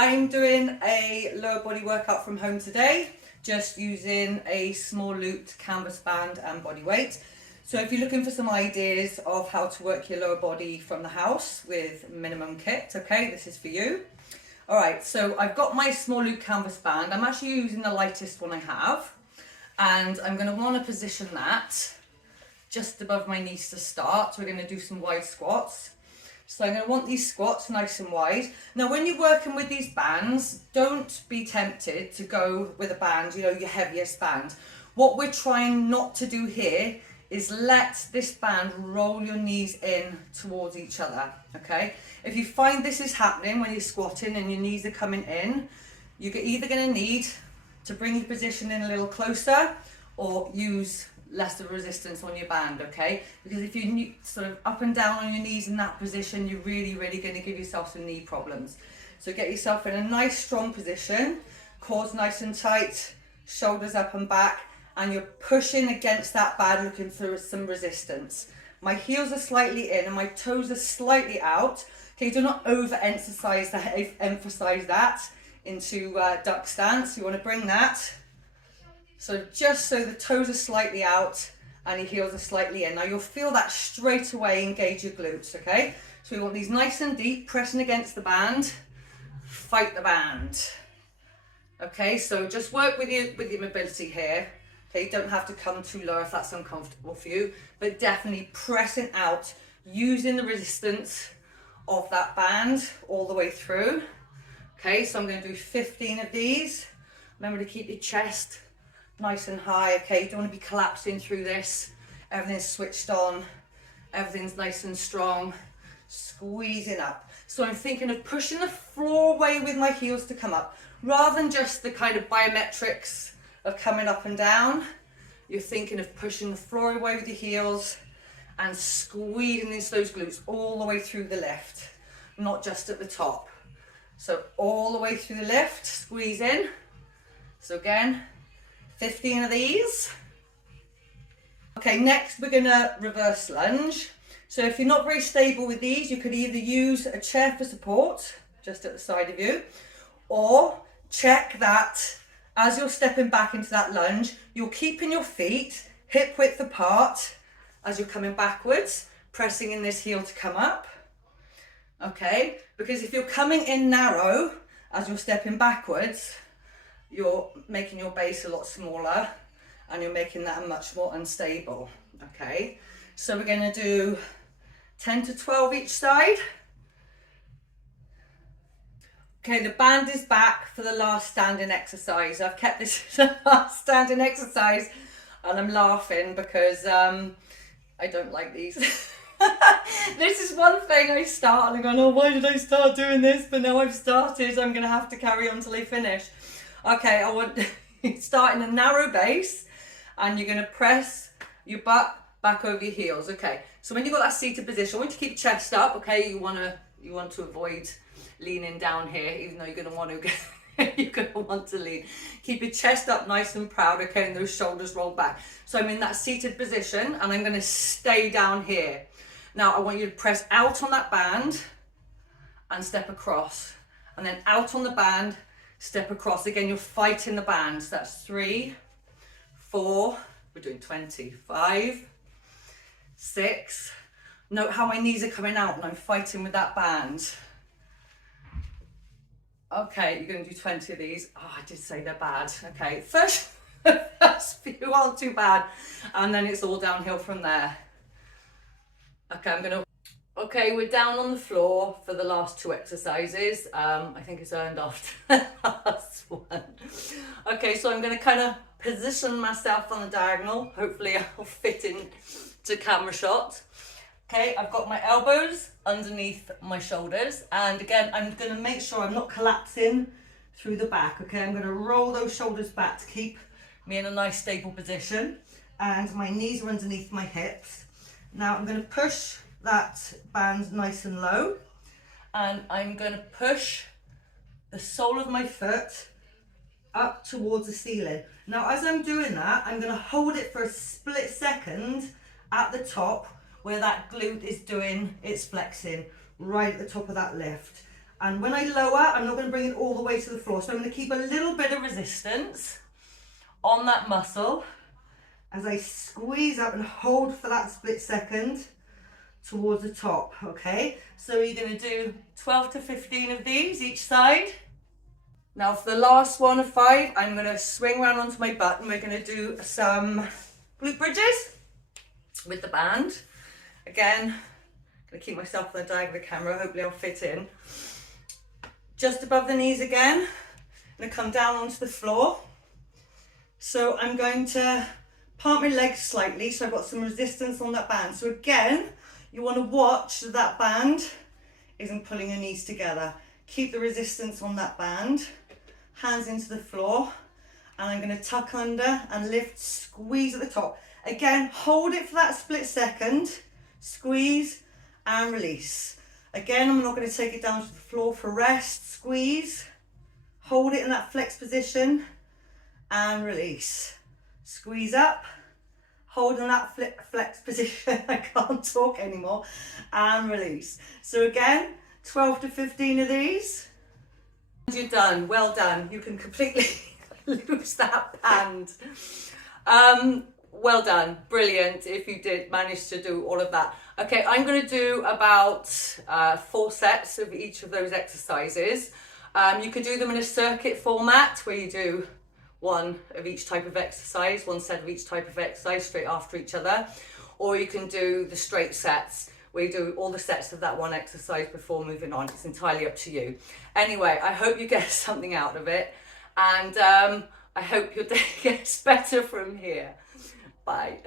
I'm doing a lower body workout from home today, just using a small looped canvas band and body weight. So if you're looking for some ideas of how to work your lower body from the house with minimum kit, okay, this is for you. All right, so I've got my small loop canvas band. I'm actually using the lightest one I have, and I'm going to want to position that just above my knees to start. So we're going to do some wide squats. So I'm going to want these squats nice and wide. Now, when you're working with these bands, don't be tempted to go with a band, you know, your heaviest band. What we're trying not to do here is let this band roll your knees in towards each other, okay? If you find this is happening when you're squatting and your knees are coming in, you're either going to need to bring your position in a little closer or use less of a resistance on your band, okay? Because if you sort of up and down on your knees in that position, you're really going to give yourself some knee problems. So get yourself in a nice strong position, quads nice and tight, shoulders up and back, and you're pushing against that band looking for some resistance. My heels are slightly in and my toes are slightly out. Okay, do not emphasize that into duck stance. You want to bring that. So just so the toes are slightly out and your heels are slightly in. Now you'll feel that straight away engage your glutes, okay? So we want these nice and deep, pressing against the band, fight the band. Okay, so just work with your mobility here. Okay, you don't have to come too low if that's uncomfortable for you, but definitely pressing out, using the resistance of that band all the way through. Okay, so I'm going to do 15 of these. Remember to keep your chest nice and high, okay? You don't want to be collapsing through this. Everything's switched on, everything's nice and strong, squeezing up. So I'm thinking of pushing the floor away with my heels to come up, rather than just the kind of biometrics of coming up and down. You're thinking of pushing the floor away with your heels and squeezing into those glutes all the way through the lift, not just at the top. So all the way through the lift, squeeze in. So again, 15 of these. Okay, next we're gonna reverse lunge. So if you're not very stable with these, you could either use a chair for support, just at the side of you, or check that as you're stepping back into that lunge, you're keeping your feet hip width apart as you're coming backwards, pressing in this heel to come up. Okay, because if you're coming in narrow as you're stepping backwards, you're making your base a lot smaller and you're making that much more unstable. Okay, so we're going to do 10 to 12 each side. Okay, the band is back for the last standing exercise. I've kept this last standing exercise and I'm laughing because I don't like these. This is one thing I start and I'm going, oh, why did I start doing this? But now I've started, I'm going to have to carry on till I finish. Okay, I want you start in a narrow base and you're going to press your butt back over your heels. Okay, so when you've got that seated position, I want you to keep your chest up. Okay, you want to avoid leaning down here, even though you're going to want to lean. Keep your chest up nice and proud, okay, and those shoulders roll back. So I'm in that seated position and I'm going to stay down here. Now I want you to press out on that band and step across, and then out on the band, step across. Again, you're fighting the band. So that's 3, 4, we're doing 20, 5, 6. Note how my knees are coming out and I'm fighting with that band. Okay, you're going to do 20 of these. Oh, I did say they're bad. Okay, first few aren't too bad, and then it's all downhill from there. Okay, we're down on the floor for the last 2 exercises. I think it's earned after the last one. Okay, so I'm going to kind of position myself on the diagonal. Hopefully I'll fit in to camera shot. Okay, I've got my elbows underneath my shoulders, and again, I'm going to make sure I'm not collapsing through the back. Okay, I'm going to roll those shoulders back to keep me in a nice stable position, and my knees are underneath my hips. Now I'm going to push that band nice and low, and I'm going to push the sole of my foot up towards the ceiling. Now as I'm doing that, I'm going to hold it for a split second at the top where that glute is doing its flexing, right at the top of that lift. And when I lower, I'm not going to bring it all the way to the floor. So I'm going to keep a little bit of resistance on that muscle as I squeeze up and hold for that split second towards the top, okay? So you're going to do 12 to 15 of these each side. Now for the last one of 5, I'm going to swing around onto my butt and we're going to do some glute bridges with the band. Again, I'm going to keep myself on the diagonal of the camera, hopefully I'll fit in. Just above the knees again, I'm going to come down onto the floor. So I'm going to part my legs slightly so I've got some resistance on that band. So again, you want to watch that band isn't pulling your knees together. Keep the resistance on that band, hands into the floor, and I'm going to tuck under and lift, squeeze at the top. Again, hold it for that split second, squeeze and release. Again, I'm not going to take it down to the floor for rest, squeeze, hold it in that flex position and release. Squeeze up, hold in that flex position, I can't talk anymore, and release. So again, 12 to 15 of these. And you're done, well done. You can completely lose that band. Well done, brilliant if you did manage to do all of that. Okay, I'm going to do about 4 sets of each of those exercises. You could do them in a circuit format where you do one of each type of exercise, one set of each type of exercise straight after each other, or you can do the straight sets where you do all the sets of that one exercise before moving on. It's entirely up to you. Anyway, I hope you get something out of it, and I hope your day gets better from here. Bye.